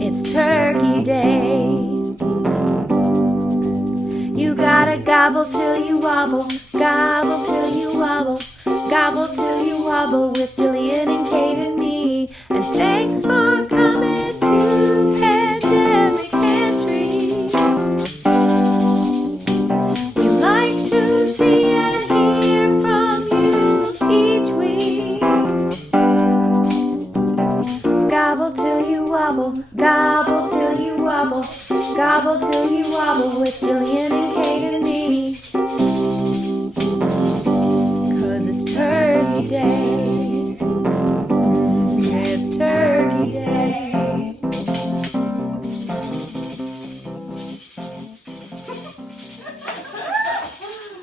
It's turkey day. You gotta gobble till you wobble, gobble till you wobble, gobble till you wobble with Gillian and Kate and me. And thanks for coming to Pandemic Pantry. We like to see and hear from you each week. Gobble till you wobble, gobble till you wobble, gobble till you wobble with Gillian and Kate and me. 'Cause it's turkey day. It's turkey day.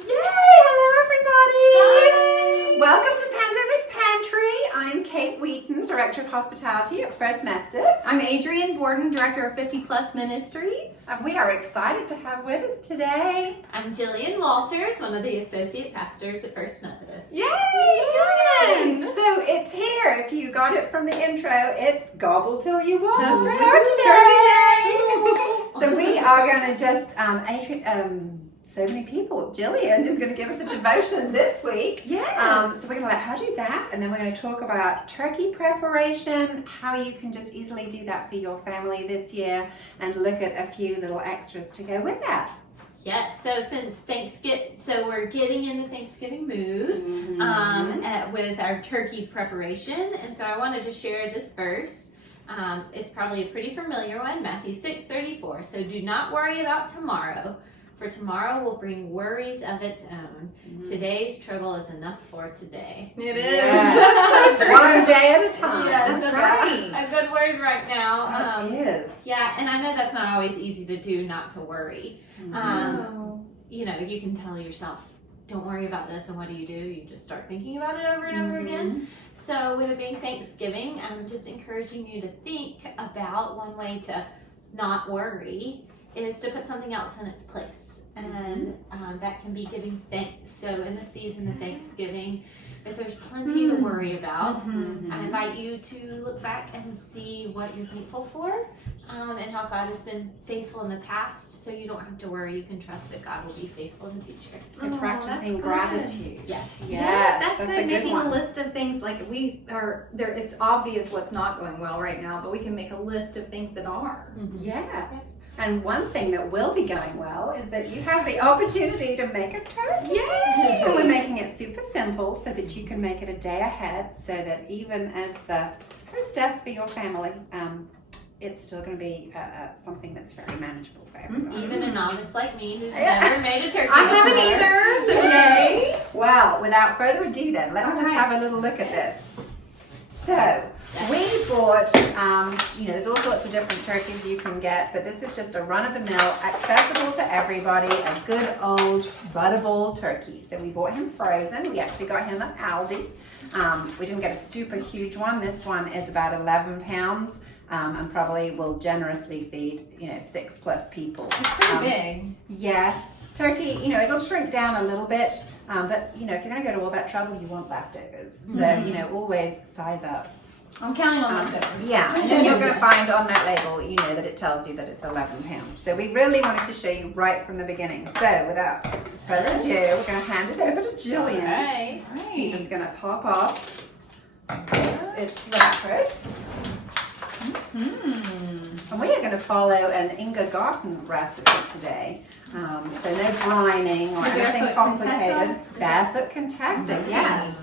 Yay! Hello, everybody. Hi. Welcome to Pandemic Pantry. I'm Kate Wheaton, Director of Hospitality at First Methodist. I'm Adrienne Borden, Director of 50 Plus Ministries. And we are excited to have with us today. I'm Gillian Walters, one of the Associate Pastors at First Methodist. Yay! Yay! So it's here. If you got it from the intro, it's Gobble Till You Wobble. That's right. Turkey Day! So we are going to just, so many people. Jillian is going to give us a devotion this week. Yes. So we're going to let her do that, and then we're going to talk about turkey preparation, how you can just easily do that for your family this year, and look at a few little extras to go with that. Yes, so since Thanksgiving, so we're getting in the Thanksgiving mood with our turkey preparation, and so I wanted to share this verse. It's probably a pretty familiar one, Matthew 6:34. So do not worry about tomorrow, for tomorrow will bring worries of its own. Today's trouble is enough for today. It is. Yes. So true. One day at a time. Yes, That's right. A good word right now. It is. Yeah, and I know that's not always easy to do, not to worry. You know, you can tell yourself, don't worry about this, and what do? You just start thinking about it over and over again. So with it being Thanksgiving, I'm just encouraging you to think about one way to not worry is to put something else in its place. And that can be giving thanks. So in the season of Thanksgiving, as there's plenty to worry about, I invite you to look back and see what you're thankful for and how God has been faithful in the past, so you don't have to worry. You can trust that God will be faithful in the future. So practicing gratitude. Yes. Yes, that's a good. Making one. a list of things like we are there. It's obvious what's not going well right now, but we can make a list of things that are. Yes. And one thing that will be going well is that you have the opportunity to make a turkey. Yay! And we're making it super simple so that you can make it a day ahead, so that even as the hostess for your family, it's still going to be something that's very manageable for everyone. Even a novice like me who's never made a turkey I haven't before. either, so yay! Well, without further ado then, let's just have a little look at this. So, we bought, there's all sorts of different turkeys you can get, but this is just a run-of-the-mill, accessible to everybody, a good old Butterball turkey. So we bought him frozen. We actually got him at Aldi. We didn't get a super huge one. This one is about 11 pounds and probably will generously feed, 6+ people. It's pretty big. Yes. Turkey, it'll shrink down a little bit, but, if you're going to go to all that trouble, you want leftovers. So, always size up. I'm counting on leftovers. Yeah, and then you're going to find on that label, that it tells you that it's 11 pounds. So we really wanted to show you right from the beginning. So without further ado, we're going to hand it over to Jillian. All right. So you're just going to pop off its wrappers. And we are going to follow an Inga Garten recipe today. So no brining or anything complicated. Barefoot contessa, yes.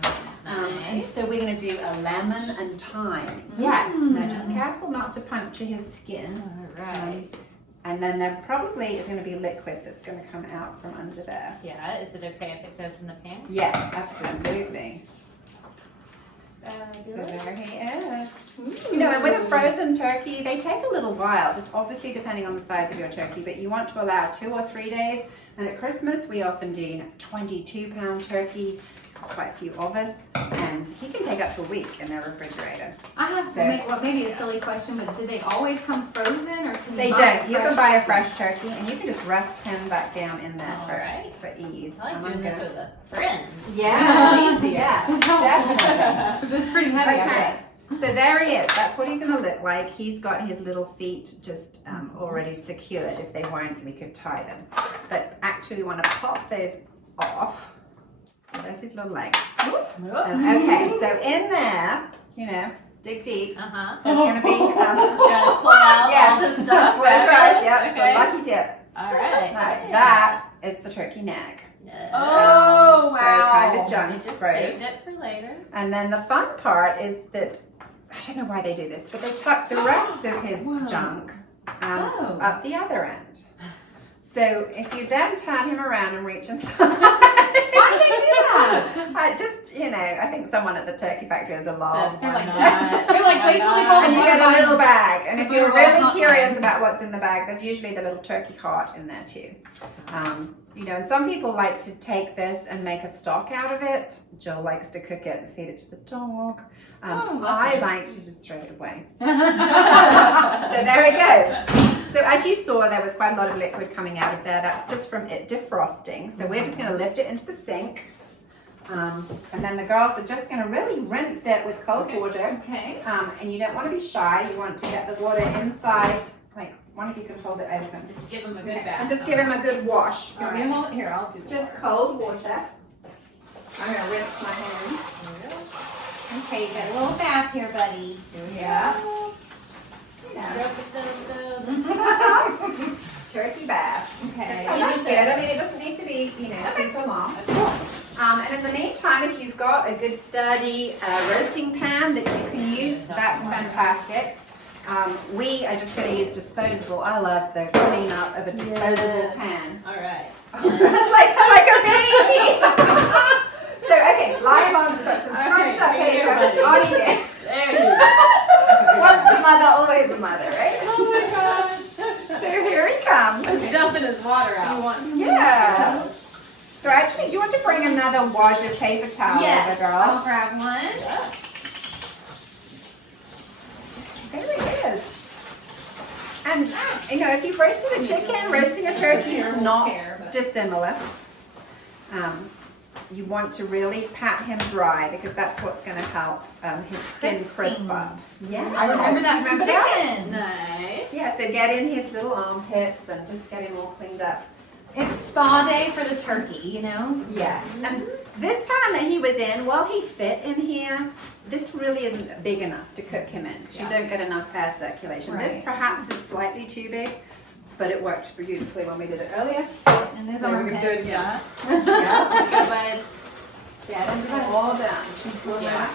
And so we're going to do a lemon and thyme. Yes. Now just careful not to puncture his skin. All right. And then there probably is going to be liquid that's going to come out from under there. Yeah, is it okay if it goes in the pan? Yes, absolutely. So there he is. And with a frozen turkey, they take a little while, obviously depending on the size of your turkey, but you want to allow 2 or 3 days. And at Christmas, we often do 22-pound turkey. There's quite a few of us, and he can take up to a week in their refrigerator. I have maybe a silly question, but do they always come frozen, or can you They buy don't. a You fresh can buy a turkey? fresh turkey, and you can just rest him back down in there Alright. for ease. I And like I'm doing this gonna- with a friend. Yeah, Easier. yeah, definitely. This is pretty heavy. I Okay, bet. so there he is. That's what he's going to look like. He's got his little feet just already secured. If they weren't, we could tie them. But actually, we want to pop those off. So there's his little legs. Okay, so in there, dig deep. Uh-huh. There's going to be Trying to pull out all the stuff. Close your eyes. Yep, Okay. the lucky tip. All right. Right, that is the turkey neck. Oh, So wow. kind of I junk just froze. saved it for later. And then the fun part is that, I don't know why they do this, but they tuck the rest of his junk up the other end. So if you then turn him around and reach inside. Why can't you do that? Just, I think someone at the turkey factory has a law. They're like, not. They're like, wait till they go And you get a little bag. And if you're really Hotline. curious about what's in the bag, there's usually the little turkey heart in there too. And some people like to take this and make a stock out of it. Jill likes to cook it and feed it to the dog. I like to just throw it away. So there it goes. So as you saw, there was quite a lot of liquid coming out of there. That's just from it defrosting. So we're just going to lift it into the sink. And then the girls are just going to really rinse it with cold water. Okay. And you don't want to be shy. You want to get the water inside. Like, one of you can hold it open. Just give them a good And bath. just give him a good wash. Give me a moment here. I'll do this. Just cold water. I'm going to rinse my hands. Okay, you got a little bath here, buddy. Yeah. Rub-a-dub-dub. Turkey bath. Okay. Oh, that's good. I mean, it doesn't need to be, super long. And in the meantime, if you've got a good sturdy roasting pan that you can use, that's fantastic. We are just going to use disposable. I love the cleanup of a disposable pan. All right. like a baby. So, okay, lie him on, put some crunch up paper on his neck. There you go. Once a mother, always a mother, right? Oh my gosh. So here he comes. He's dumping his water out. Yeah. So actually, do you want to bring another wash of paper towel over, girl? I'll grab one. There he is. And, if you've roasted a chicken, roasting a turkey is not dissimilar. You want to really pat him dry because that's what's going to help his skin crisp up. Yeah. I remember that from chicken. Nice. Yeah, so get in his little armpits and just get him all cleaned up. It's spa day for the turkey, Yes. And this pan that he was in, while he fit in here, this really isn't big enough to cook him in because you don't get enough air circulation. This Right. perhaps is slightly too big, but it worked beautifully when we did it earlier. And his So we're going to do it armpits. again. Yeah. Good, bud. Get him all done. Yeah.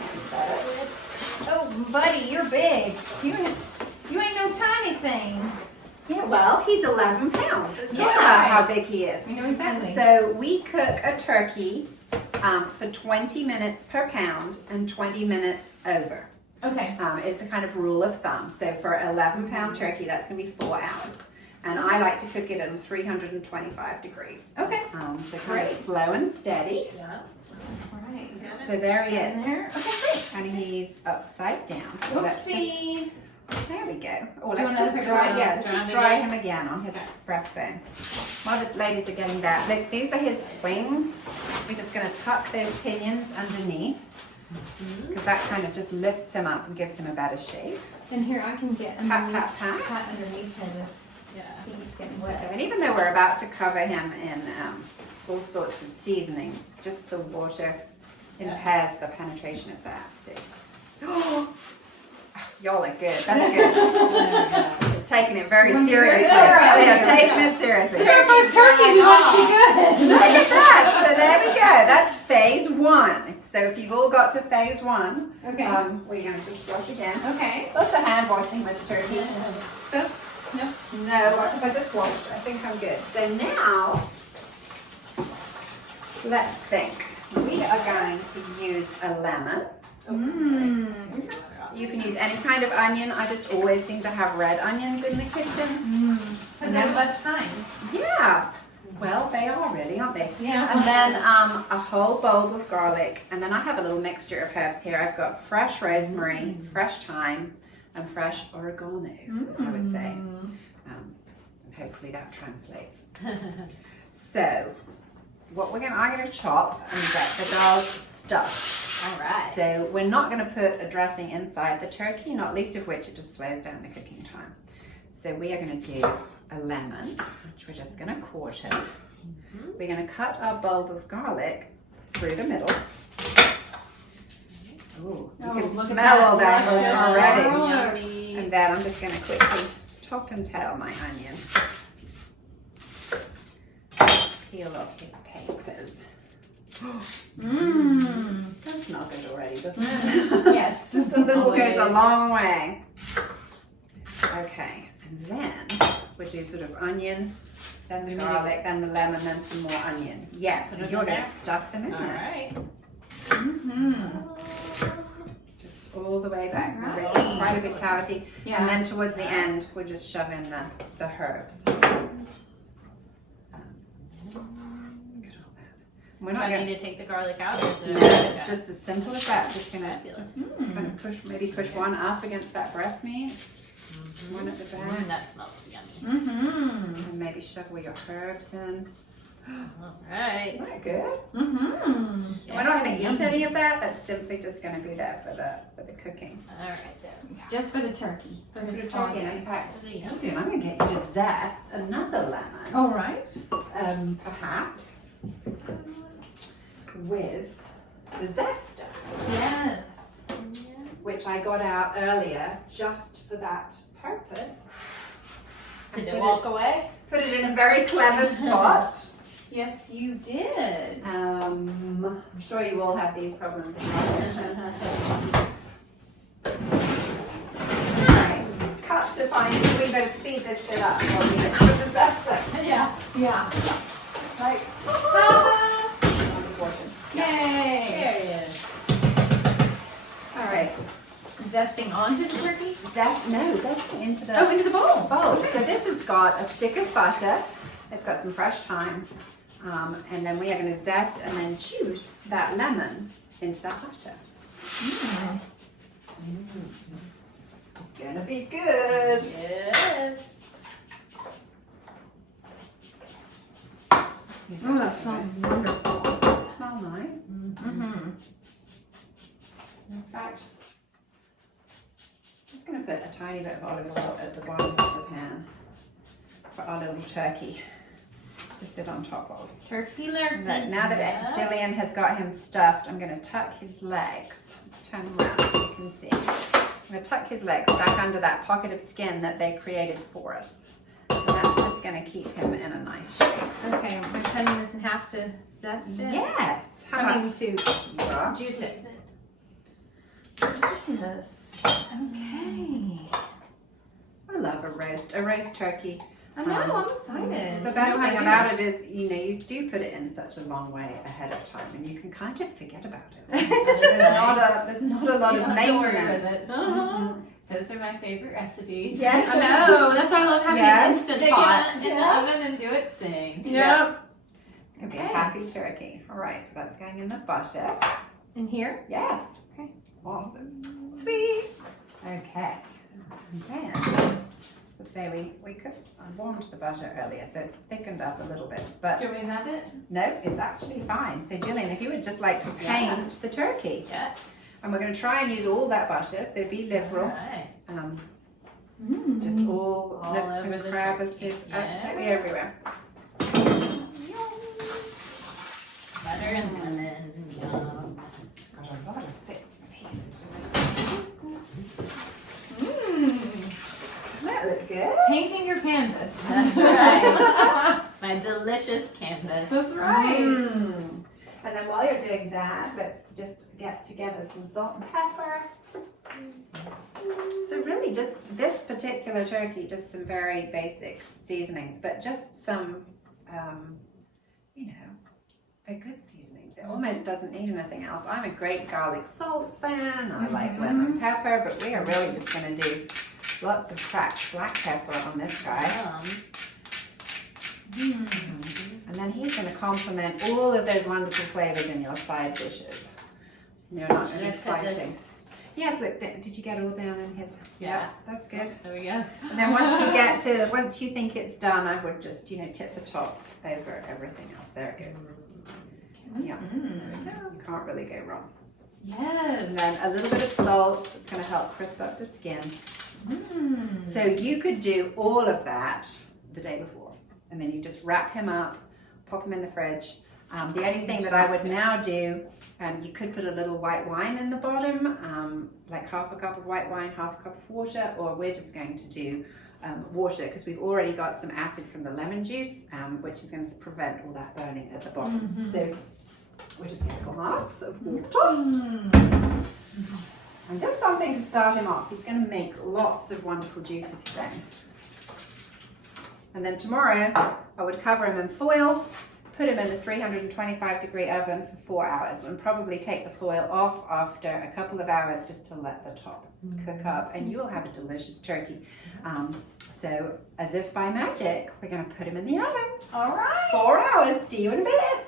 Oh, buddy, you're big. You ain't no tiny thing. Yeah, well, he's 11 pounds. It's just Yeah. how big he is. You know exactly. And so we cook a turkey for 20 minutes per pound and 20 minutes over. Okay. It's a kind of rule of thumb. So for an 11-pound turkey, that's going to be 4 hours. And I like to cook it in 325 degrees. Okay. So kind Great. of slow and steady. Yeah. All right. So there he In is. there. Okay, great. And he's upside down. So let's just, Oopsie. there we go. Oh, Do you let's want just another dry, paper yeah, towel? let's Dry just him dry again? him again on his Okay. breastbone. While the ladies are getting that, look, these are his wings. We're just going to tuck those pinions underneath because that kind of just lifts him up and gives him a better shape. And here I can get Pat, underneath, pat, pat. underneath him Yeah. if he's getting So, wet. and even though we're about to cover him in all sorts of seasonings, just the water impairs the penetration of that. See? Y'all are good. That's good. Taking it very seriously. Yeah, taking it seriously. It's our first turkey. We want to be good. Look at that. So there we go. That's phase 1. So if you've all got to phase 1, Okay. we're going to just wash again. Okay. Lots of hand washing with turkey. So, no. No, what if I just washed? I think I'm good. So now, let's think. We are going to use a lemon. Mm. You can use any kind of onion. I just always seem to have red onions in the kitchen. And then less time. Yeah. Well, they are really, aren't they? Yeah. And then a whole bulb of garlic. And then I have a little mixture of herbs here. I've got fresh rosemary, fresh thyme, and fresh oregano, as I would say. And hopefully that translates. So, what I'm going to chop and get the dog stuffed. All right. So we're not going to put a dressing inside the turkey, not least of which it just slows down the cooking time. So we are going to do a lemon, which we're just going to quarter. We're going to cut our bulb of garlic through the middle. Ooh, you can look at smell all that luscious already. Yummy. And then I'm just going to quickly top and tail my onion. Peel off his papers. That smells good already, doesn't it? Yes. Just a little Always. goes a long way. Okay, and then we'll do sort of onions, then the garlic, then the lemon, then some more onion. Yes, Put so it you're in going there? to stuff them in All there. right. Just all the way back. Remember, it's Right. quite a big cavity. Yeah. And then towards the end, we'll just shove in the herbs. Look at all that. We're Do not I going need to take the garlic out? Or is it No, okay? it's just as simple as that. Just gonna Fabulous. kind of push, maybe push one up against that breast meat, one at the back, That smells yummy. and maybe shovel your herbs in. All right. Isn't that good? Mm-hmm. We're not going to eat any of that. That's simply just going to be there for the cooking. All right, there. It's just for the turkey. Just for the this turkey. holiday. In fact, Yummy. I'm going to get you to zest another lemon, All right. perhaps with the zester, Yes. which I got out earlier just for that purpose. Did Put it walk away? Put it in a very clever spot. Yes, you did. I'm sure you all have these problems in your kitchen. Alright, cut to find, we better speed this bit up while we look for the zester. Yeah. Yeah. Like, Yay. There it is. All right. Zesting onto the turkey? Zest into the Oh, into the bowl. bowl. So this has got a stick of butter. It's got some fresh thyme. And then we are going to zest and then juice that lemon into that butter. It's going to be good. Yes. Oh, that smells wonderful. It smells nice. Mm-hmm. In fact, just going to put a tiny bit of olive oil at the bottom of the pan for our little turkey to sit on top of. Turkey But lurkey. now that Yeah. Gillian has got him stuffed, I'm going to tuck his legs. Let's turn him around so you can see. I'm going to tuck his legs back under that pocket of skin that they created for us. And that's just going to keep him in a nice shape. Okay, we're cutting this in half to zest it. Yes. How I about mean to Yeah. juice it. Yes. Okay. I love a roast turkey. I know, I'm excited. The best thing about it is, you do put it in such a long way ahead of time, and you can kind of forget about it. There's not a lot of maintenance. Those are my favorite recipes. Yes. I know, that's why I love having Yes. an instant Stick pot. it in the oven and do its thing. Yep. It's going to be a happy turkey. All right, so that's going in the butter. In here? Yes. Okay. Awesome. Sweet. Okay. And then, let's say we cooked, I warmed the butter earlier, so it's thickened up a little bit. But Do you want me to zap it? no, it's actually fine. So Gillian, if you would just like to paint the turkey. Yes. And we're going to try and use all that butter, so be liberal. Right. Just all nooks over and the crevices, turkey. absolutely Yeah. everywhere. Butter and lemon. Yum. Got a lot of bits and pieces. That looks good. Painting your canvas. That's right. My delicious canvas. That's right. And then while you're doing that, let's just get together some salt and pepper. So really just this particular turkey, just some very basic seasonings, but just some, they're good seasonings. It almost doesn't need anything else. I'm a great garlic salt fan. I like lemon pepper, but we are really just going to do lots of cracked black pepper on this guy. Yum. And And then he's going to complement all of those wonderful flavors in your side dishes. You're not going to be fighting. Yes, look, did you get all down in his? Yeah. That's good. There we go. And then once you think it's done, I would just, tip the top over everything else. There it goes. Yeah. You can't really go wrong. Yes. And then a little bit of salt that's going to help crisp up the skin. So you could do all of that the day before. And then you just wrap him up, pop him in the fridge. The only thing that I would now do, you could put a little white wine in the bottom, like half a cup of white wine, half a cup of water, or we're just going to do water because we've already got some acid from the lemon juice, which is going to prevent all that burning at the bottom. So we're just going to glass of water. And just something to start him off. He's going to make lots of wonderful juice of his own. And then tomorrow, I would cover him in foil, put him in the 325-degree oven for 4 hours, and probably take the foil off after a couple of hours just to let the top cook up, and you will have a delicious turkey. So, as if by magic, we're going to put him in the oven. All right. 4 hours. See you in a bit.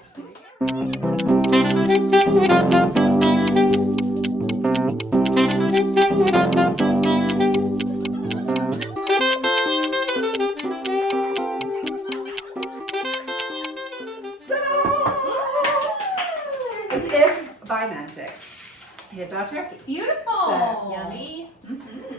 As if by magic. Here's our turkey. Beautiful. So, Yummy.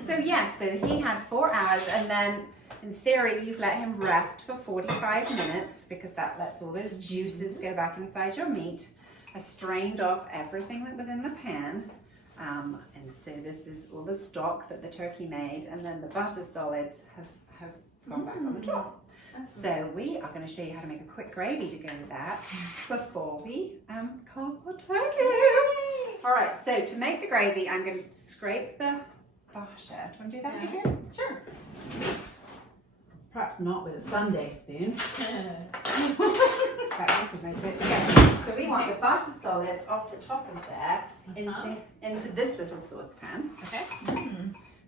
So yes, so he had 4 hours, and then in theory you've let him rest for 45 minutes because that lets all those juices go back inside your meat. I strained off everything that was in the pan. And so this is all the stock that the turkey made, and then the butter solids have gone back on the top. So we are going to show you how to make a quick gravy to go with that before we carve our turkey. All right, so to make the gravy, I'm going to scrape the butter. Do you want to do that, Adrian? Sure. Perhaps not with a Sunday spoon. So we want the butter solids off the top of there into this little saucepan. Okay.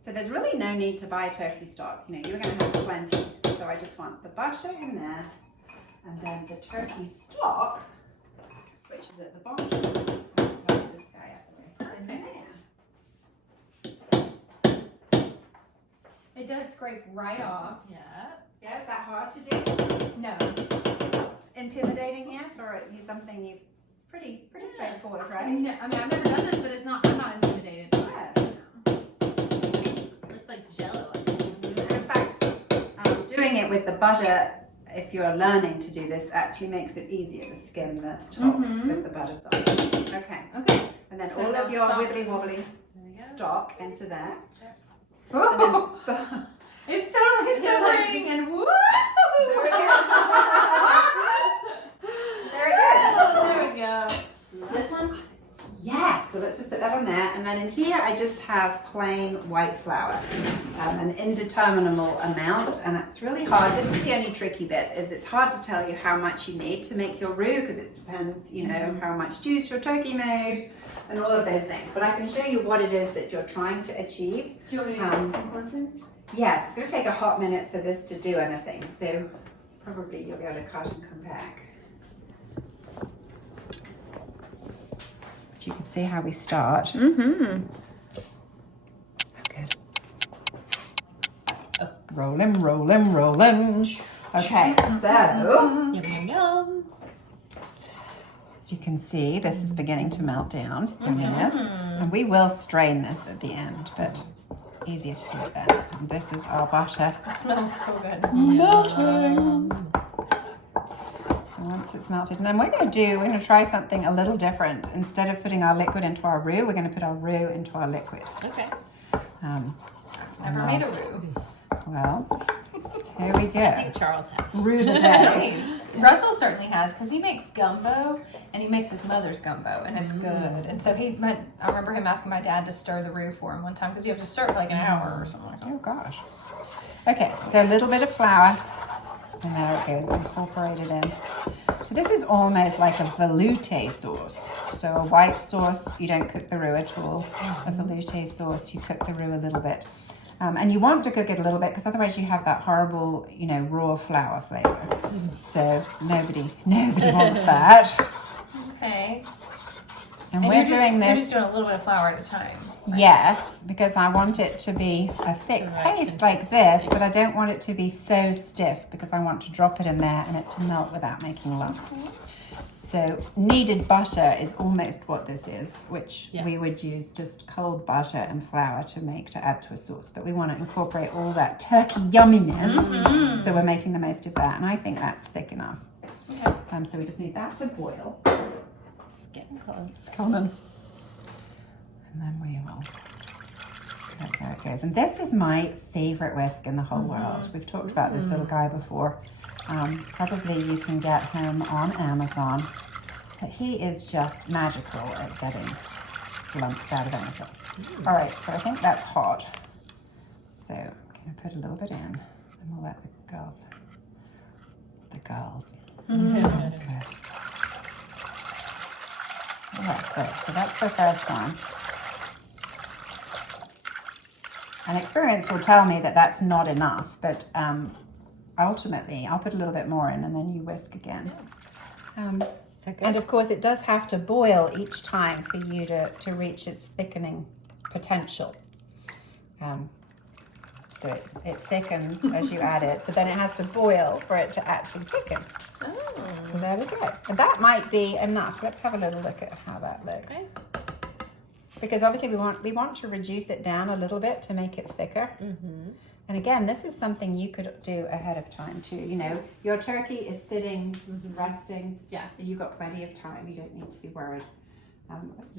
So there's really no need to buy turkey stock. You're going to have plenty. So I just want the butter in there, and then the turkey stock, which is at the bottom. Let's this guy out of the way. It does scrape right off. Yeah. Yeah, is that hard to do? No. Intimidating yet, or are you something you? It's pretty straightforward, right? No, I mean, I've never done this, but I'm not intimidated. Yeah. Looks like Jello. In fact, doing it with the butter, if you're learning to do this, actually makes it easier to skim the top with the butter sauce. Okay. Okay. And then So all now of your stock. wibbly wobbly There we go. stock into there. Oh, And then, it's totally separating and woo! there we go. There it is. Oh, there we go. This one? Yeah, so let's just put that on there. And then in here, I just have plain white flour, an indeterminable amount. And it's really hard. This is the only tricky bit, is it's hard to tell you how much you need to make your roux, because it depends, how much juice your turkey made and all of those things. But I can show you what it is that you're trying to achieve. Do you want me to come closer? Yes, it's going to take a hot minute for this to do anything. So probably you'll be able to cut and come back. You can see how we start. Mm-hmm. Good. Rolling, rolling, rolling. Okay, so Yum, yum, yum. as you can see, this is beginning to melt down. Yumminess. And we will strain this at the end, but easier to do it then. And this is our butter. It smells so good. Melting. So once it's melted, and then we're going to try something a little different. Instead of putting our liquid into our roux, we're going to put our roux into our liquid. Okay. Never made a roux. Well, here we I go. think Charles has. Roux the day. Russell certainly has, because he makes gumbo, and he makes his mother's gumbo, and it's good. And so I remember him asking my dad to stir the roux for him one time, because you have to stir it for like an hour or something like that. Oh gosh. Okay, so a little bit of flour, and there it goes, incorporated in. So this is almost like a velouté sauce. So a white sauce, you don't cook the roux at all. A velouté sauce, you cook the roux a little bit. And you want to cook it a little bit because otherwise you have that horrible, you know, raw flour flavor. So nobody wants that. Okay. And And we're doing You're this. just doing a little bit of flour at a time. Right? Yes, because I want it to be a thick paste like this, but I don't want it to be so stiff because I want to drop it in there and it to melt without making lumps. So kneaded butter is almost what this is, which we would use just cold butter and flour to add to a sauce. But we want to incorporate all that turkey yumminess, so we're making the most of that. And I think that's thick enough. Okay. So we just need that to boil. It's getting close. Come on. And then we will look how it goes. And this is my favorite whisk in the whole world. We've talked about this little guy before. Probably you can get him on Amazon. But he is just magical at getting lumps out of anything. All right, so I think that's hot. So I'm going to put a little bit in and we'll let the girls. That's good. Oh, that's good. So that's the first one. And experience will tell me that that's not enough, but ultimately I'll put a little bit more in and then you whisk again. And of course it does have to boil each time for you to reach its thickening potential. So it thickens as you add it, but then it has to boil for it to actually thicken. So there we go. And that might be enough. Let's have a little look at how that looks. Okay. Because obviously we want to reduce it down a little bit to make it thicker. And again, this is something you could do ahead of time too. You know, your turkey is sitting, resting. Yeah. You've got plenty of time. You don't need to be worried. Well, let's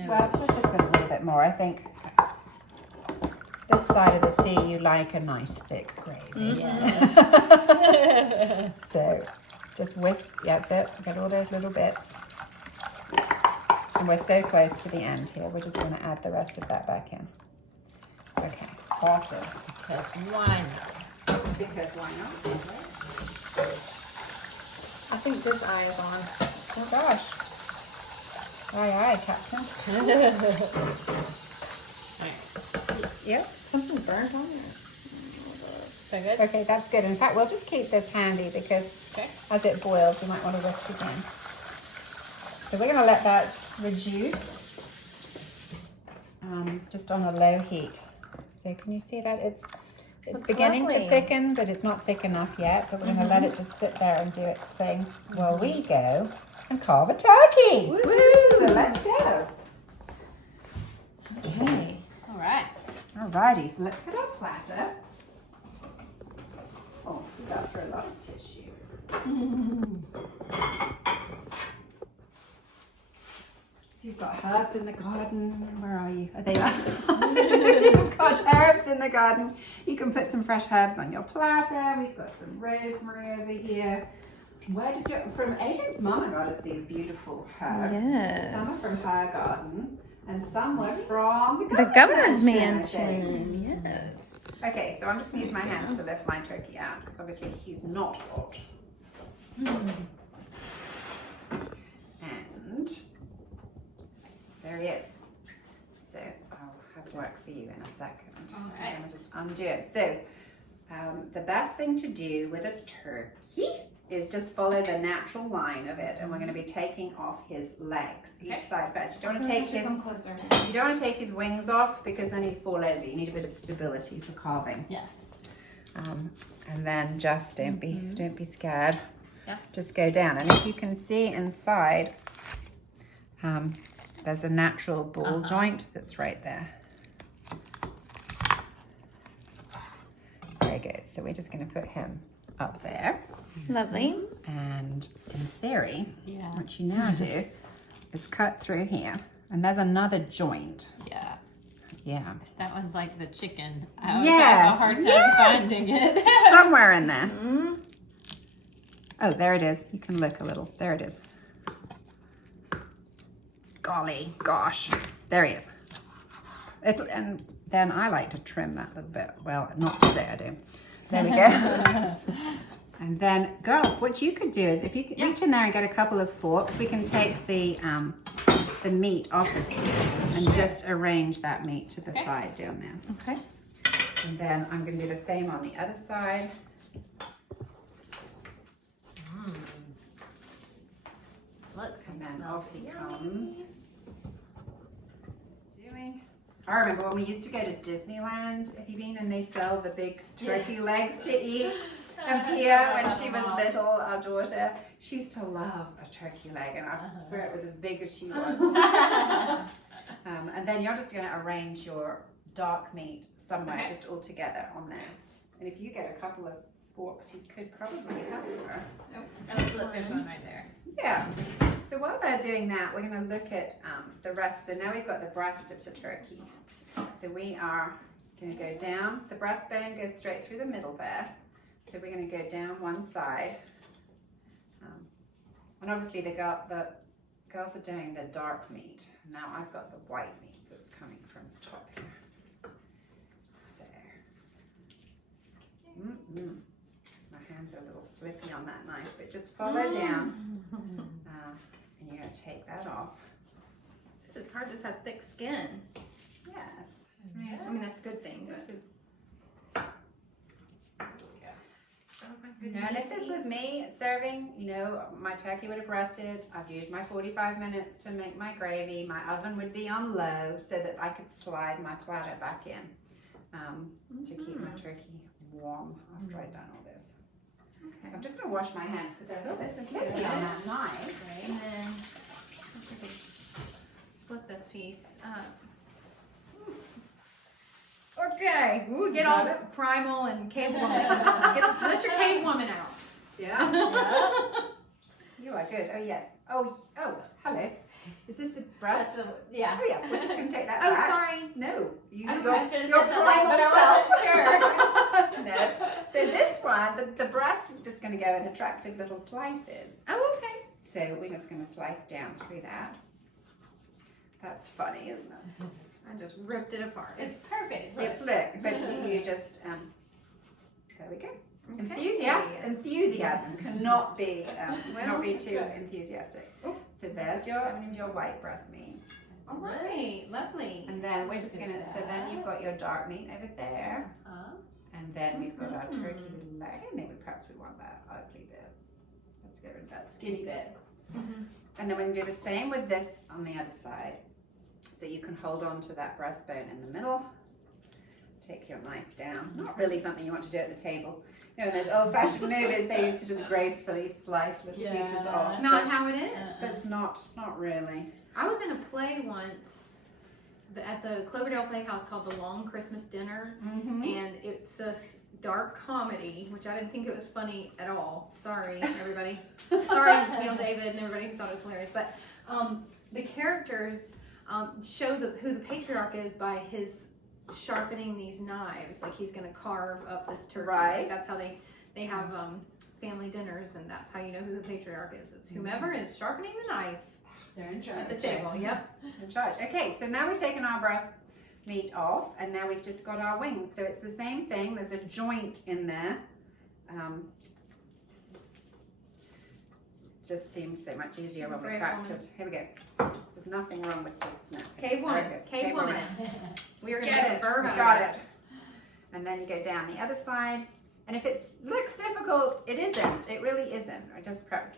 just put a little bit more. I think this side of the sea, you like a nice thick gravy. So just whisk. Yeah, that's it. Get all those little bits. And we're so close to the end here. We're just going to add the rest of that back in. Okay, awesome. Because why not? Because why not? I think this eye is on. Oh gosh. Aye, Captain. Yep. Something burnt on there. So good? Okay, that's good. In fact, we'll just keep this handy because as it boils, you might want to whisk again. So we're going to let that reduce just on a low heat. So can you see that it's Looks beginning lovely. to thicken, but it's not thick enough yet. But we're going to let it just sit there and do its thing while we go and carve a turkey. Woo! So let's go. Okay. All right. Alrighty, so let's get our platter. Oh, we got for a lot of tissue. You've got herbs in the garden. Where are you? Are they up? You've got herbs in the garden. You can put some fresh herbs on your platter. We've got some rosemary over here. Where did you, from Adrian's mama got us these beautiful herbs. Yes. Some are from her garden and some were from The governor's mansion. mansion. Yes. Okay, so I'm just going to use my hands to lift my turkey out because obviously he's not hot. And there he is. So I'll have work for you in a second. All right. I'm going to just undo it. So the best thing to do with a turkey is just follow the natural line of it, and we're going to be taking off his legs each side first. You don't want to take his closer. you don't want to take his wings off because then he'd fall over. You need a bit of stability for carving. Yes. And then just don't be scared. Yeah. Just go down, and if you can see inside, there's a natural ball joint that's right there. Very good. So we're just going to put him up there, Lovely. and in theory, Yeah. what you now do is cut through here, and there's another joint. Yeah. Yeah, That one's like the chicken. I always Yes, have a hard time yes. finding it. somewhere in there. Oh, there it is. You can look a little. There it is. Golly, gosh, there he is. And then I like to trim that a little bit. Well, not today, I do. There we go. And then, girls, what you could do is if you could reach in there and get a couple of forks, we can take the meat off of it and just arrange that meat to the side down there. Okay. And then I'm going to do the same on the other side. Looks And and then smells off he yummy. comes. I remember when we used to go to Disneyland, have you been? And they sell the big turkey legs to eat. And Pia, when she was little, our daughter, she used to love a turkey leg, and I swear it was as big as she was. And then you're just going to arrange your dark meat somewhere, just all together on there. And if you get a couple of forks, you could probably help her. Oh, look, there's one right there. Yeah. So while they're doing that, we're going to look at the rest. So now we've got the breast of the turkey. So we are going to go down. The breastbone goes straight through the middle there. So we're going to go down one side. And obviously the girls are doing the dark meat. Now I've got the white meat that's coming from the top here. So. My hands are a little slippy on that knife, but just follow down. And you're going to take that off. This is hard. This has thick skin. Yes. I mean, that's a good thing. This is. But Now, if this was me serving, you know, my turkey would have rested. I've used my 45 minutes to make my gravy. My oven would be on low so that I could slide my platter back in to keep my turkey warm after I'd done all this. Okay. So I'm just going to wash my hands because they're a little bit This is slippy good. on that knife. And then split this piece up. Okay, ooh, get all primal and cave woman. Let your cave woman out. Yeah. You are good. Oh, yes. Oh, hello. Is this the breast? Yeah. Oh, yeah. We're just going to take that Oh, back. sorry. No. I should have your said something, but I wasn't sure. No. So this one, the breast is just going to go in attractive little slices. Oh, okay. So we're just going to slice down through that. That's funny, isn't it? I just ripped it apart. It's perfect. It's look, but you just there we go. Okay. Enthusiasm cannot be not be that's too right. enthusiastic. Oh. So there's your white breast meat, All right, lovely. and then we're just gonna. So then you've got your dark meat over there, and then we've got our turkey leg. I don't think we want that ugly bit. Let's get rid of that skinny bit. And then we're gonna do the same with this on the other side. So you can hold on to that breastbone in the middle. Take your knife down. Not really something you want to do at the table. You know, in those old-fashioned movies, they used to just gracefully slice little pieces off. Not how it is. But it's not really. I was in a play once at the Cloverdale Playhouse called The Long Christmas Dinner, and it's a dark comedy, which I didn't think it was funny at all. Sorry, everybody. Sorry, Neil David and everybody who thought it was hilarious. But the characters show who the patriarch is by his sharpening these knives. Like he's going to carve up this turkey. Right. Like that's how they have family dinners, and that's how you know who the patriarch is. It's whomever is sharpening the knife. They're in charge. At the table, yep. In charge. Okay, so now we've taken our breast meat off, and now we've just got our wings. So it's the same thing. There's a joint in there. Just seems so much easier when we Great practice. Here we go. There's nothing wrong with just snapping. Cave woman. Very good. Cave woman. We are going to Get get it. the verb We out got of it. And then you go down the other side. And if it looks difficult, it isn't. It really isn't. I just perhaps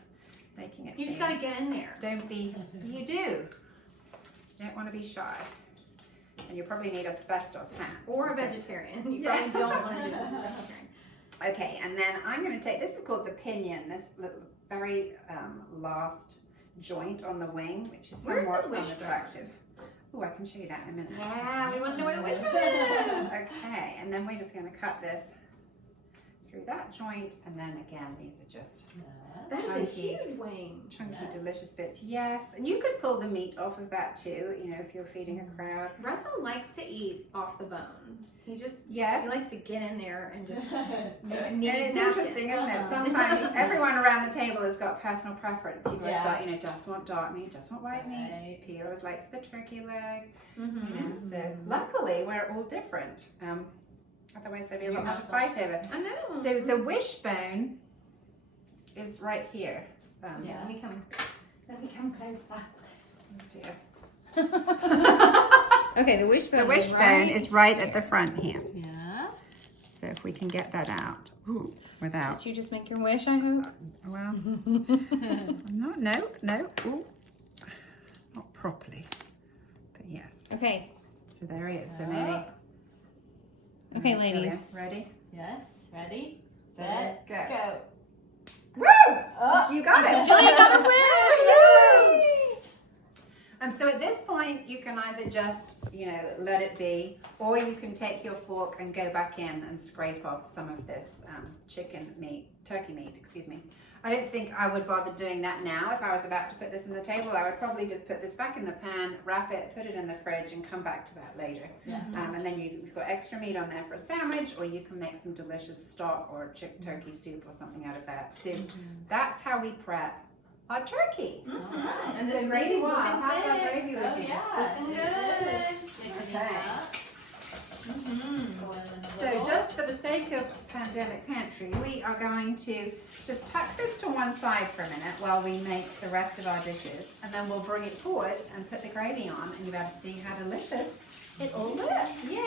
making it You just seem- got to get in there. Don't be, you do. You don't want to be shy. And you probably need asbestos hats. Or a vegetarian. You Yeah. probably don't want to do this as a vegetarian. Okay, and then I'm going to take, this is called the pinion, this little, very last joint on the wing, which is Where's the somewhat wishbone? unattractive. Oh, I can show you that in a minute. Yeah, we want to know where the wishbone is. Okay, and then we're just going to cut this through that joint, and then again, these are just That is a Chunky. huge wing. chunky, Yes. delicious bits. Yes, and you could pull the meat off of that too, you know, if you're feeding a crowd. Russell likes to eat off the bone. He Yes. likes to get in there and just And knead it's napkins. interesting, isn't it? Sometimes everyone around the table has got personal preference. You've always Yeah. got, you know, just want dark meat, just want white meat. Right. Peter always likes the turkey leg. Mhm. You know, so luckily we're all different. Otherwise there'd be a lot more to fight over. I know. So the wishbone is right here. Yeah. Let me come closer. Oh dear. Okay, the wishbone. The wishbone is right at the front here. Yeah. we can get that out. Ooh, without. Did you just make your wish, I hope? Well, no. Ooh, not properly. But yes. Okay. So there he is. So maybe. Okay, ladies. Ready? Yes. Ready? Set, go. Go. Woo! Oh. You got it. Gillian got her wish! So at this point, you can either just, let it be, or you can take your fork and go back in and scrape off some of this turkey meat, excuse me. I don't think I would bother doing that now. If I was about to put this on the table, I would probably just put this back in the pan, wrap it, put it in the fridge, and come back to that later. Yeah. And then you've got extra meat on there for a sandwich, or you can make some delicious stock or turkey soup or something out of that. So that's how we prep our turkey. All right. And this So gravy's meanwhile, looking how's that thick. gravy Oh, looking? yeah. Looking It good. is. Thickening Okay. up. Mm-hmm. So just for the sake of pandemic pantry, we are going to just tuck this to one side for a minute while we make the rest of our dishes, and then we'll bring it forward and put the gravy on, and you'll be able to see how delicious it all looks. Yay!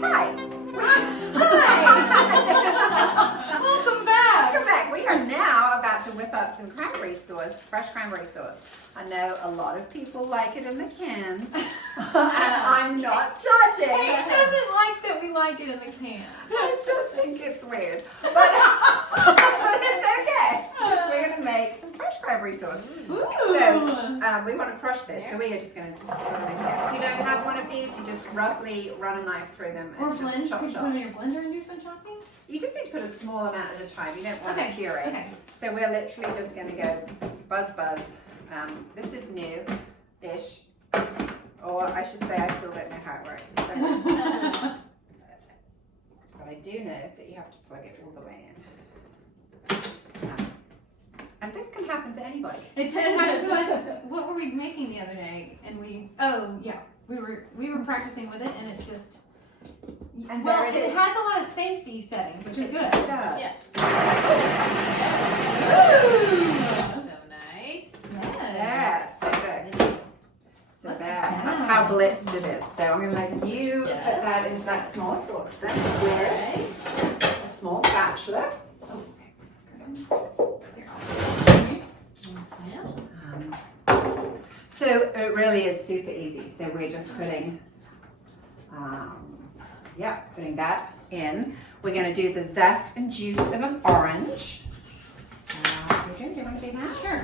Hi. Welcome back! Welcome back. We are now about to whip up some cranberry sauce, fresh cranberry sauce. I know a lot of people like it in the can, and I'm not judging. He doesn't like that we like it in the can. I just think it's weird, but it's okay. Because we're going to make some fresh cranberry sauce. So we want to crush this, so we are just going to make it. If you don't have one of these, you just roughly run a knife through them Or and blend. just chop Could you put it in your blender and do some chopping? You just need to put a small amount at a time. You don't want Okay, to puree. okay. So we're literally just going to go buzz. This is new-ish, or I should say I still don't know how it works. So, but I do know that you have to plug it all the way in. And this can happen to anybody. It happened to us. What were we making the other day? And we were practicing with it, and it just. And Well, there it it is. has a lot of safety settings, which is good. It does. Yes. Woo! So nice. Yeah, so good. So that's how blitzed it is. So I'm going to let you put that into that small saucepan with a small spatula. Oh, okay. So it really is super easy. So we're just putting, putting that in. We're going to do the zest and juice of an orange. Adrian, do you want to do that? Sure.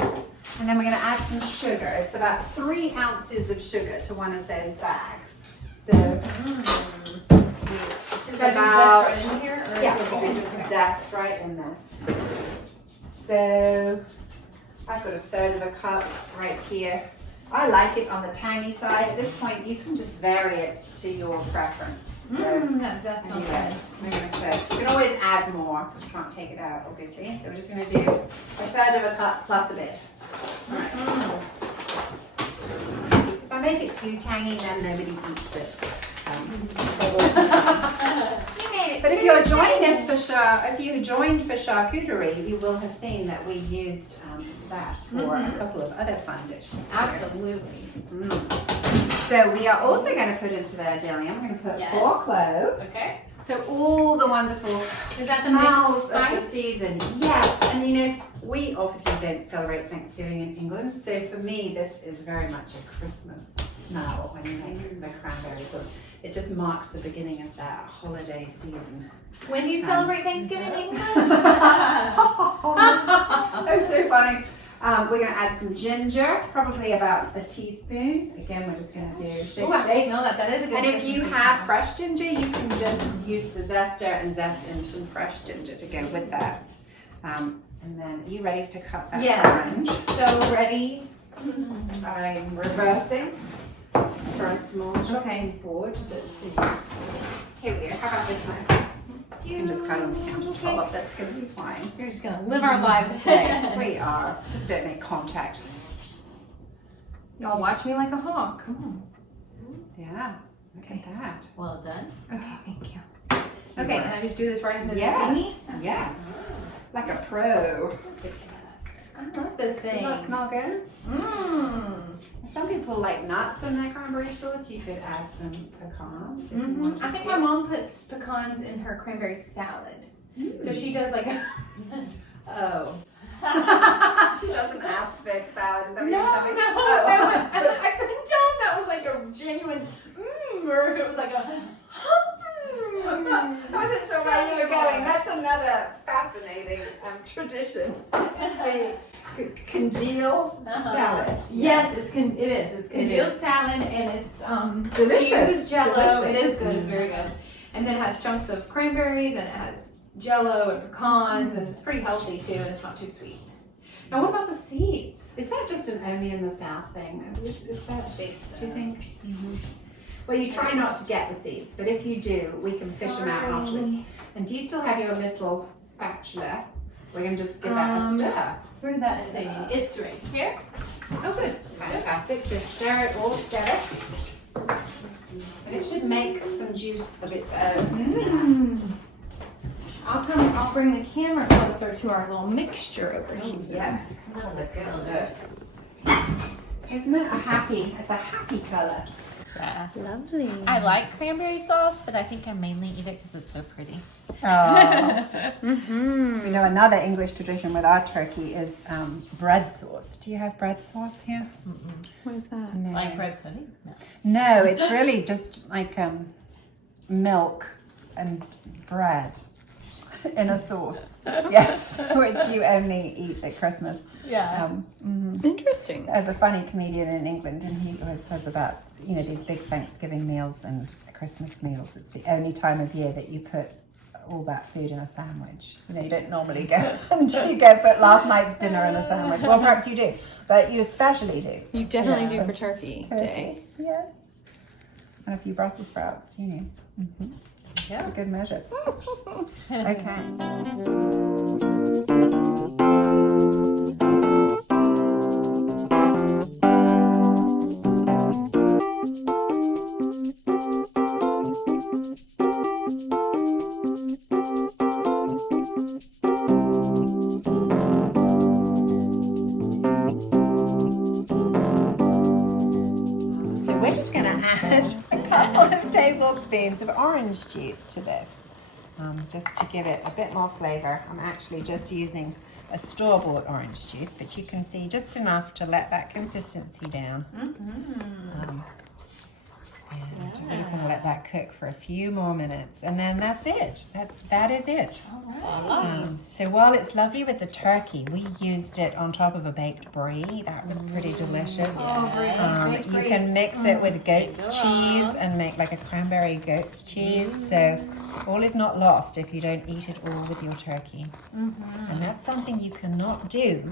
And then we're going to add some sugar. It's about 3 ounces of sugar to one of those bags. So, which is about, Zest right in here? Or yeah, is it you can okay? just zest right in there. So I've got 1/3 of a cup right here. I like it on the tangy side. At this point, you can just vary it to your preference. So That zest smells anyway, good. we're going to put, you can always add more, but you can't take it out, obviously. So we're just going to do 1/3 of a cup plus a bit. All right. If I make it too tangy, then nobody eats it. But if you're joining us if you joined for charcuterie, you will have seen that we used that for a couple of other fun dishes. too. Absolutely. So we are also going to put into there, Gillian, we're going to put 4 cloves. Okay. So all the wonderful Is that the smells mixed of the spice? season. Yes, and we obviously don't celebrate Thanksgiving in England, so for me this is very much a Christmas smell when you make the cranberry sauce. It just marks the beginning of that holiday season. When do you celebrate Thanksgiving in England? Oh, so funny. We're going to add some ginger, probably about a teaspoon. Again, we're just going to do shake, Oh, I shake. smell that. That is a good And if you Christmas have smell. fresh ginger, you can just use the zester and zest in some fresh ginger to go with that. And then, are you ready to cut that Yes, I'm orange? so ready. I'm reversing for a small chopping board. Let's see. Here we go. How about this one? You can just cut on the countertop. That's going to be fine. We're just gonna live our lives today. We are. Just don't make contact. Y'all watch me like a hawk. Come on. Yeah. Look at that. Well done. Okay, thank you. Okay, and I just do this right into the Yes. thingy? Yes. Like a pro. I love this Does thing. that smell good? Mmm. Some people like nuts in their cranberry sauce. You could add some pecans. If you wanted I think to. my mom puts pecans in her cranberry salad. So she does like a... Oh. She doesn't ask big salad. Is that what No, you're telling me? no, Oh. no. I couldn't tell if that was like a genuine or if it was like a... I wasn't sure where you were going. That's another fascinating tradition. The congealed salad. Yes, it is. It's congealed salad and it's Delicious. She uses Jello. Delicious. It is good. It's very good. And then it has chunks of cranberries and it has Jello and pecans and it's pretty healthy too and it's not too sweet. Now what about the seeds? Is that just an only in the South thing? Is that? I think so. Do you think? Well, you try not to get the seeds, but if you do, we can fish them out afterwards. And do you still have your little spatula? We're going to just give that a stir. Where did that See, say? it's right here. Oh, good. Fantastic. So stir it all together. But it should make some juice of its own. I'll bring the camera closer to our little mixture over here. Yes. That's a good look. Isn't it a happy? It's a happy color. Yeah. Lovely. I like cranberry sauce, but I think I mainly eat it because it's so pretty. Oh. You know, another English tradition with our turkey is bread sauce. Do you have bread sauce here? What is that? No. Like bread pudding? No. No, it's really just like milk and bread in a sauce. Yes, which you only eat at Christmas. Yeah. Interesting. There's a funny comedian in England, and he always says about, you know, these big Thanksgiving meals and Christmas meals. It's the only time of year that you put all that food in a sandwich. You know, you don't normally go and you go put last night's dinner in a sandwich. Well, perhaps you do, but you especially do. You definitely Yeah. do for Turkey Day. Yes. And a few Brussels sprouts, you know. Yeah. A good measure. Okay. We're just going to add a couple of tablespoons of orange juice to this, just to give it a bit more flavor. I'm actually just using a store-bought orange juice, but you can see just enough to let that consistency down. And we're just going to let that cook for a few more minutes, and then that's it. That is it. All right. So while it's lovely with the turkey, we used it on top of a baked brie. That was pretty delicious. You can mix it with goat's cheese and make like a cranberry goat's cheese. So all is not lost if you don't eat it all with your turkey. And that's something you cannot do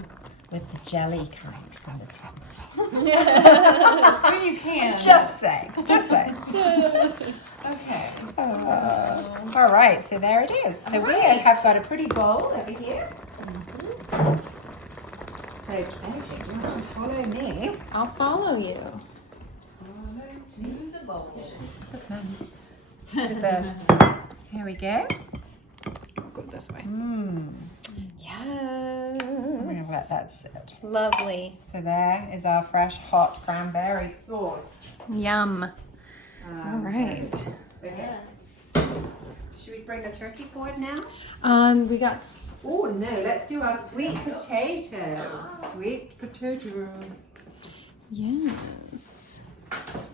with the jelly kind from the tip. I mean, you can. Just say. Okay. All right, so there it is. So we have got a pretty bowl over here. So, Benji, do you want to follow me? I'll follow you. To the bowl. Here we go. I'll go this way. We're going to let Yes. that sit. Lovely. So there is our fresh hot cranberry sauce. Yum. All right. Okay. Should we bring the turkey forward now? We got. Oh no, let's do our sweet potatoes. Sweet potatoes. Yes.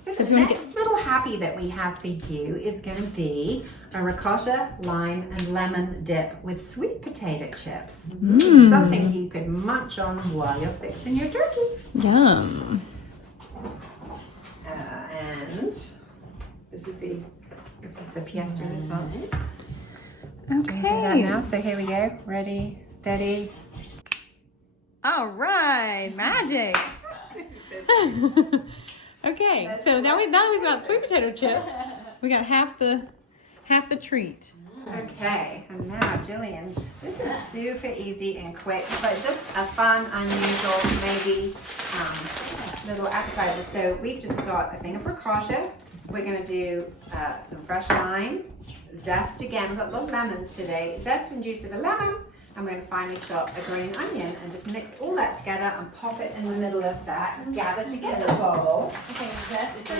So if the you wanna next little happy that we have for you is going to be a ricotta, lime, and lemon dip with sweet potato chips. Something you could munch on while you're fixing your turkey. Yum. And this is the pièce de resistance. Okay. Do that now. So here we go. Ready, steady. All right, magic. Okay, so now that we've got sweet potato chips, we got half the treat. Okay, and now Gillian, this is super easy and quick, but just a fun, unusual, maybe little appetizer. So we've just got a thing of ricotta. We're going to do some fresh lime, zest again. We've got little lemons today, zest and juice of a lemon. I'm going to finely chop a green onion and just mix all that together and pop it in the middle of that and gather together bowl. Okay, zester.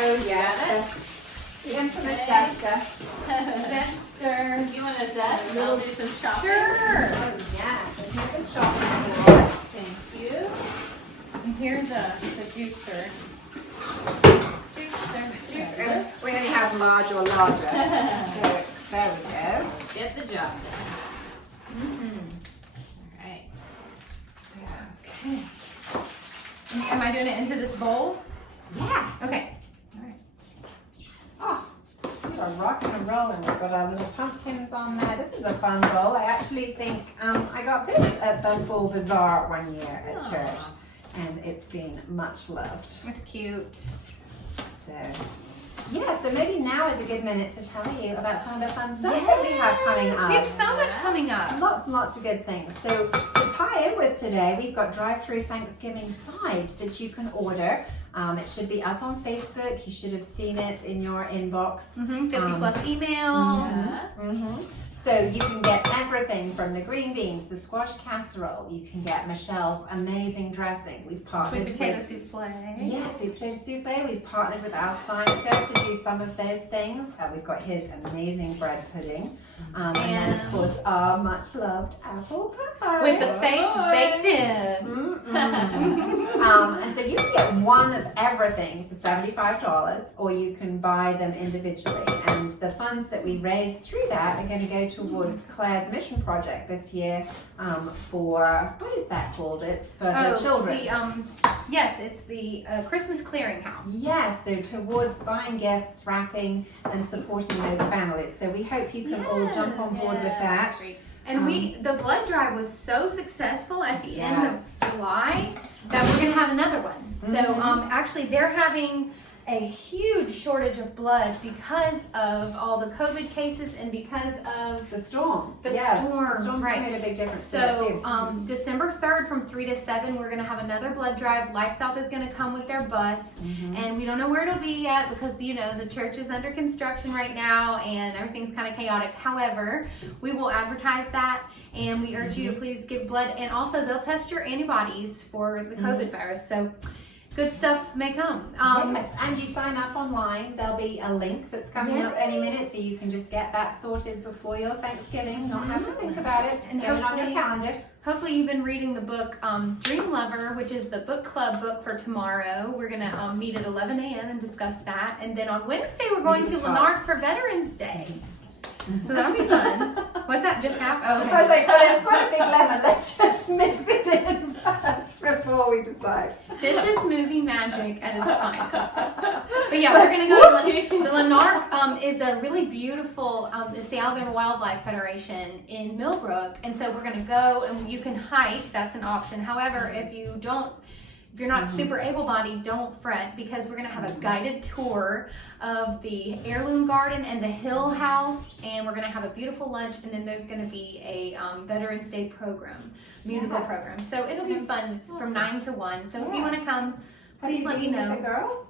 Oh yeah, the infamous zester. Zester. You want a zest? I'll do some chopping. Sure. Oh yeah, let's do some chopping. Thank you. And here's the juicer. Juicer. We only have large or larger. So there we go. Get the job done. All right. Okay. Am I doing it into this bowl? Yes. Okay. Oh, we are rocking and rolling. We've got our little pumpkins on there. This is a fun bowl. I actually think I got this at the Fall Bazaar one year at church, and it's been much loved. It's cute. So, yeah, so maybe now is a good minute to tell you about some of the fun stuff that we have coming up. We have so much coming up. Lots and lots of good things. So to tie in with today, we've got drive-through Thanksgiving sides that you can order. It should be up on Facebook. You should have seen it in your inbox. 50 plus emails. Mm-hmm. So you can get everything from the green beans, the squash casserole. You can get Michelle's amazing dressing. We've partnered Sweet potato with, souffle. yeah, sweet potato souffle. We've partnered with Al Steinfeld to do some of those things. We've got his amazing bread pudding. And then, of course, our much loved apple pie. With the fake baked in. And so you can get one of everything for $75, or you can buy them individually. And the funds that we raise through that are going to go towards Claire's mission project this year for, what is that called? It's for the children. Yes, it's the Christmas Clearinghouse. Yes, so towards buying gifts, wrapping, and supporting those families. So we hope you can all jump on board with that. And the blood drive was so successful at the end of July that we're going to have another one. So actually they're having a huge shortage of blood because of all the COVID cases and because of the storms. The storms right. made a big difference. to that So too. December 3rd from 3 to 7, we're going to have another blood drive. Life South is going to come with their bus. And we don't know where it'll be yet because, you know, the church is under construction right now and everything's kind of chaotic. However, we will advertise that and we urge you to please give blood. And also they'll test your antibodies for the COVID virus. So good stuff may come. Yes, and you sign up online. There'll be a link that's coming up any minute, so you can just get that sorted before your Thanksgiving. Not have to think about it. And Set it on your hopefully- calendar. Hopefully you've been reading the book Dream Lover, which is the book club book for tomorrow. We're going to meet at 11 a.m. and discuss that. And then on Wednesday, we're going to Lanark for Veterans Day. So that'll be fun. What's that? Just half? I was like, well, it's quite a big lemon. Let's just mix it in first before we decide. This is movie magic at its finest. But yeah, we're going to go to the Lanark is a really beautiful, it's the Alabama Wildlife Federation in Millbrook. And so we're going to go and you can hike. That's an option. However, if you're not super able-bodied, don't fret because we're going to have a guided tour of the heirloom garden and the hill house, and we're going to have a beautiful lunch, and then there's going to be a Veterans Day program, musical program. So it'll be fun. It's from 9 to 1. So if you want to come, please let me know. With the girls?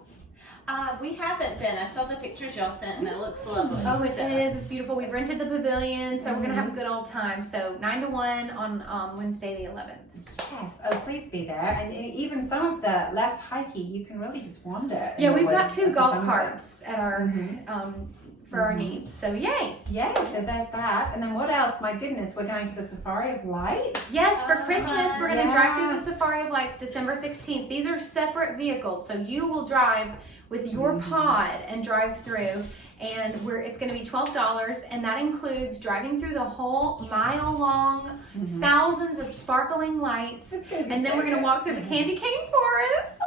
We haven't been. I saw the pictures y'all sent and it looks lovely. Oh, it is. It's beautiful. We've rented the pavilion, so we're going to have a good old time. So 9 to 1 on Wednesday the 11th. Yes. Oh, please be there. And even some of the less hikey, you can really just wander. Yeah, in the we've got woods 2 for golf some of carts at our for our needs. So yay! Yay, so there's that. And then what else? My goodness, we're going to the Safari of Light. Yes, for Christmas, we're going to drive through Yes. the Safari of Lights December 16th. These are separate vehicles, so you will drive with your pod and drive through. And it's going to be $12, and that includes driving through the whole mile-long, thousands of sparkling lights. And then we're going to walk through the candy cane forest.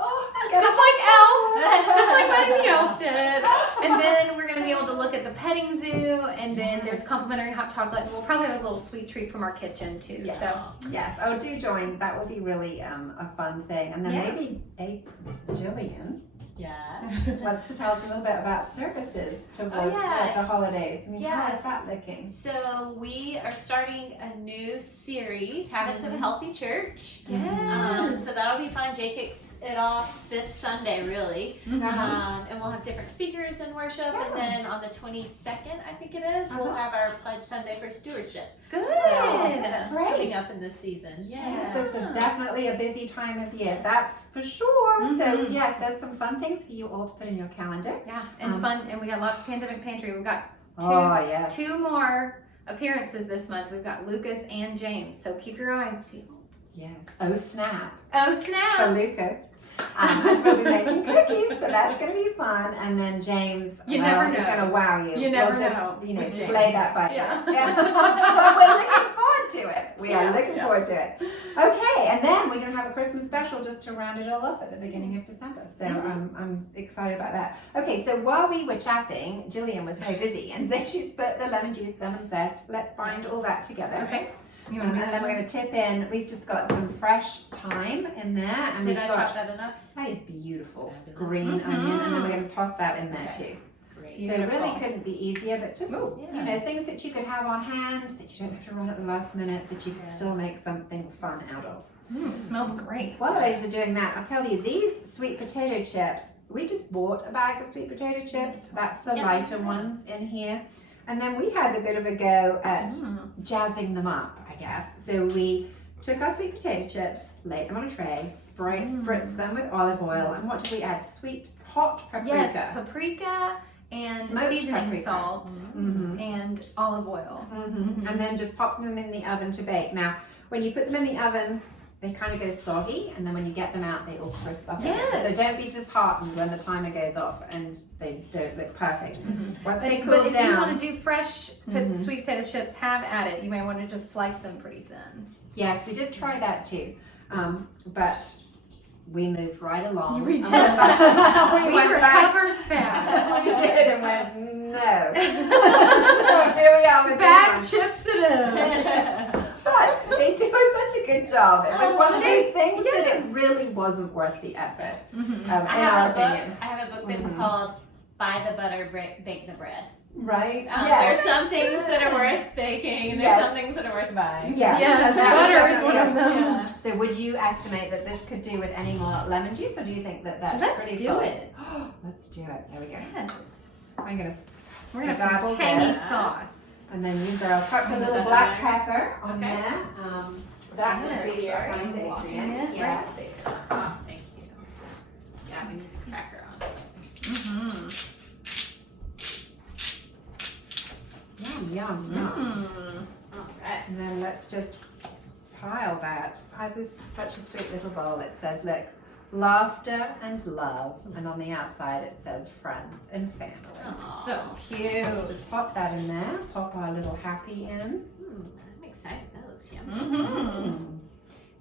Just like Buddy the Elf did. And then we're going to be able to look at the petting zoo, and then there's complimentary hot chocolate, and we'll probably have a little sweet treat from our kitchen too. Yes. So Yes, oh, do join. That would be really a fun thing. And then maybe Gillian, wants to tell us a little bit about services towards the holidays. I mean, how is that looking? So we are starting a new series, Habits of a Healthy Church. So that'll be fun. Jay kicks it off this Sunday, really. And we'll have different speakers in worship. And then on the 22nd, I think it is, we'll have our Pledge Sunday for Stewardship. Good. So That's great. coming up in this season. So it's definitely a busy time of year, that's for sure. So yes, there's some fun things for you all to put in your calendar. Yeah, and fun, and we got lots of Pandemic Pantry. We've got two more appearances this month. We've got Lucas and James, so keep your eyes peeled. Yes. Oh snap. Oh For snap! Lucas. As we'll be making cookies, so that's going to be fun. And then James, You never he's know. going to wow you. You never we'll just, know You know, with James. play that by Yeah. ear. But we're looking forward to it. We are looking forward to it. Okay, and then we're going to have a Christmas special just to round it all off at the beginning of December. So I'm excited about that. Okay, so while we were chatting, Gillian was very busy, and so she's put the lemon juice, lemon zest. Let's bind all that together. Okay. And then we're going to tip in, we've just got some fresh thyme in there. And Did we've I got, chop that enough? that is beautiful. Fabulous. Green onion, and then we're going to toss that in there Okay. too. Great. So it really couldn't be easier, but just, Yeah. you know, things that you could have on hand, that you don't have to run at the last minute, that you could still make something fun out of. It smells great. While the ladies are doing that, I'll tell you, these sweet potato chips, we just bought a bag of sweet potato chips. That's the lighter ones in here. And then we had a bit of a go at jazzing them up, I guess. So we took our sweet potato chips, laid them on a tray, spritzed them with olive oil, and what did we add? Sweet hot paprika. Yes, paprika and Smoked seasoning paprika. salt and olive oil. And then just pop them in the oven to bake. Now, when you put them in the oven, they kind of go soggy, and then when you get them out, they all crisp up. Yes. So don't be disheartened when the timer goes off and they don't look perfect. Once they But cool if down, you want to do fresh sweet potato chips, have at it. You may want to just slice them pretty thin. yes, we did try that too, but we moved right along. We did. we went back. recovered fast. We did and went no. So here we are with Bag this one. chips it is. But they do such a good job. It was one of those things that it really wasn't worth the effort, in I our have a opinion. book. I have a book that's called "Buy the Butter, Bake the Bread." Right? There's some things that are worth baking, and there's some things that are worth buying. Yes, butter is one of them. Yeah. So would you estimate that this could do with any more lemon juice, or do you think that that's Let's pretty do full? it. Let's do it. There we go. Yes. I'm gonna We're gonna have dabble some tangy this. sauce. And then you girls put some little black pepper on Okay. there. That would be your Sorry, kind, I'm walking Adrian. it Yeah. Right there. Oh, thank you. Yeah, we need the cracker on. Yum, yum, yum. All right. And then let's just pile that. This is such a sweet little bowl. It says, look, laughter and love. And on the outside it says friends and family. So cute. Let's just pop that in there. Pop our little happy in. I'm excited. That looks yummy.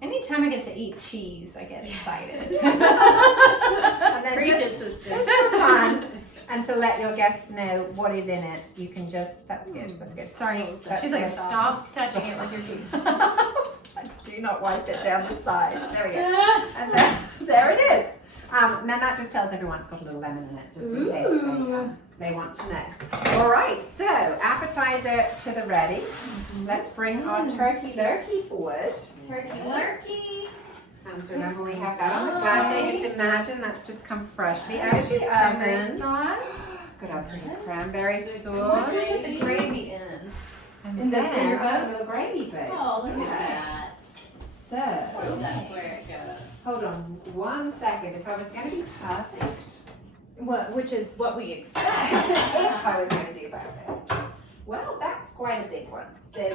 Anytime I get to eat cheese, I get excited. And then Preach just, it, sister. just for fun, and to let your guests know what is in it, you can just, that's good, that's good. Sorry, That's she's like, good. stop touching it with your cheese. Do not wipe it down the side. There we go. And then, there it is. And then that just tells everyone it's got a little lemon in it, just in case they want to know. All right, so appetizer to the ready. Let's bring our turkey lurkey forward. Turkey lurkey. So remember we have that on the platter. Just imagine that's just come freshly out of the Cranberry oven. sauce. Got our pretty cranberry What sauce. should we put the gravy in? And In the then clear our boat? little gravy boat. Oh, look at that. So, That's where it goes. hold on 1 second. If I was going to be perfect, Which is what we expect. if I was going to do perfect, well, that's quite a big one. So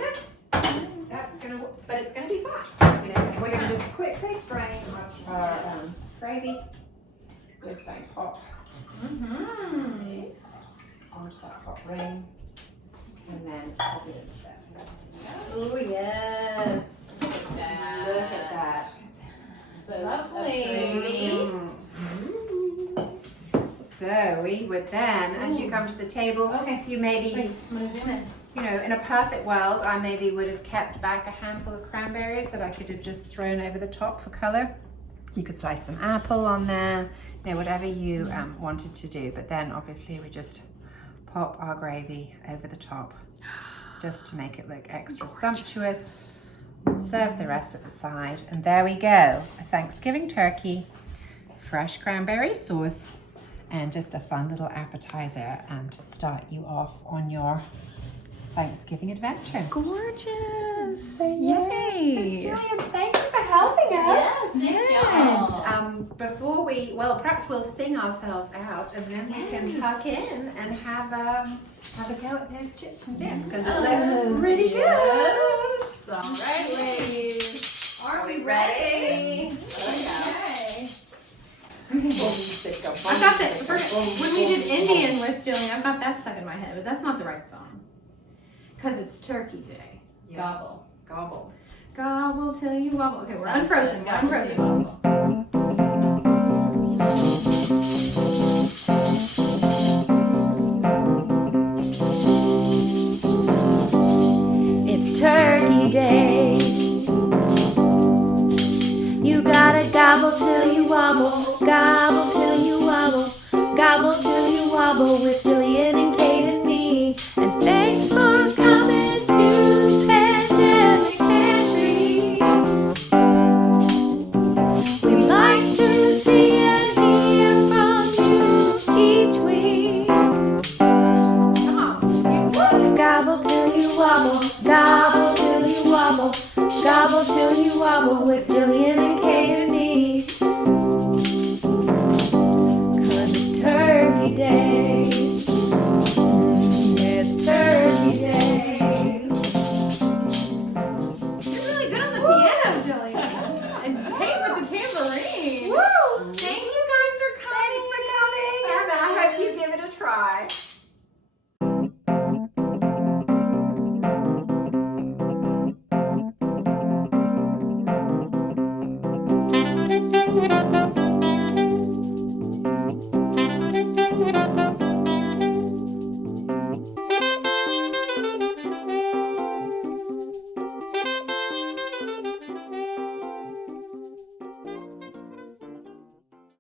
that's going to, but it's going to be fun. You know, we're going to just quickly strain our gravy. Just going to pop onto that hot ring, and then pop it into there. Oh yes. Look at that. Lovely. So we would then, as you come to the table, you maybe, I'm gonna zoom in. you know, in a perfect world, I maybe would have kept back a handful of cranberries that I could have just thrown over the top for color. You could slice some apple on there, you know, whatever you wanted to do. But then obviously we just pop our gravy over the top just to make it look extra sumptuous. Serve the rest at the side, and there we go, a Thanksgiving turkey, fresh cranberry sauce, and just a fun little appetizer to start you off on your Thanksgiving adventure. Gorgeous! Yay! Yes. So Gillian, thank you for helping us. Yes, thank y'all. And before we, well, perhaps we'll sing ourselves out, and then we can tuck in and have a go at those chips and dip, because it looks pretty good. Yes. All right, ladies. Are we ready? Okay. I've got that. When we did Indian with Gillian, I've got that stuck in my head, but that's not the right song. Because it's Turkey Day. Yeah. Gobble. Gobble. Gobble till you wobble. Okay, we're unfrozen. We're Gobble till you unfrozen. wobble. It's Turkey Day. You gotta gobble till you wobble, gobble till you wobble, gobble till you wobble with Gillian and Kate and me. And thanks for coming to Pandemic Pantry. We like to see and hear from you each week. Come on. Gobble till you wobble, gobble till you wobble, gobble till you wobble with Gillian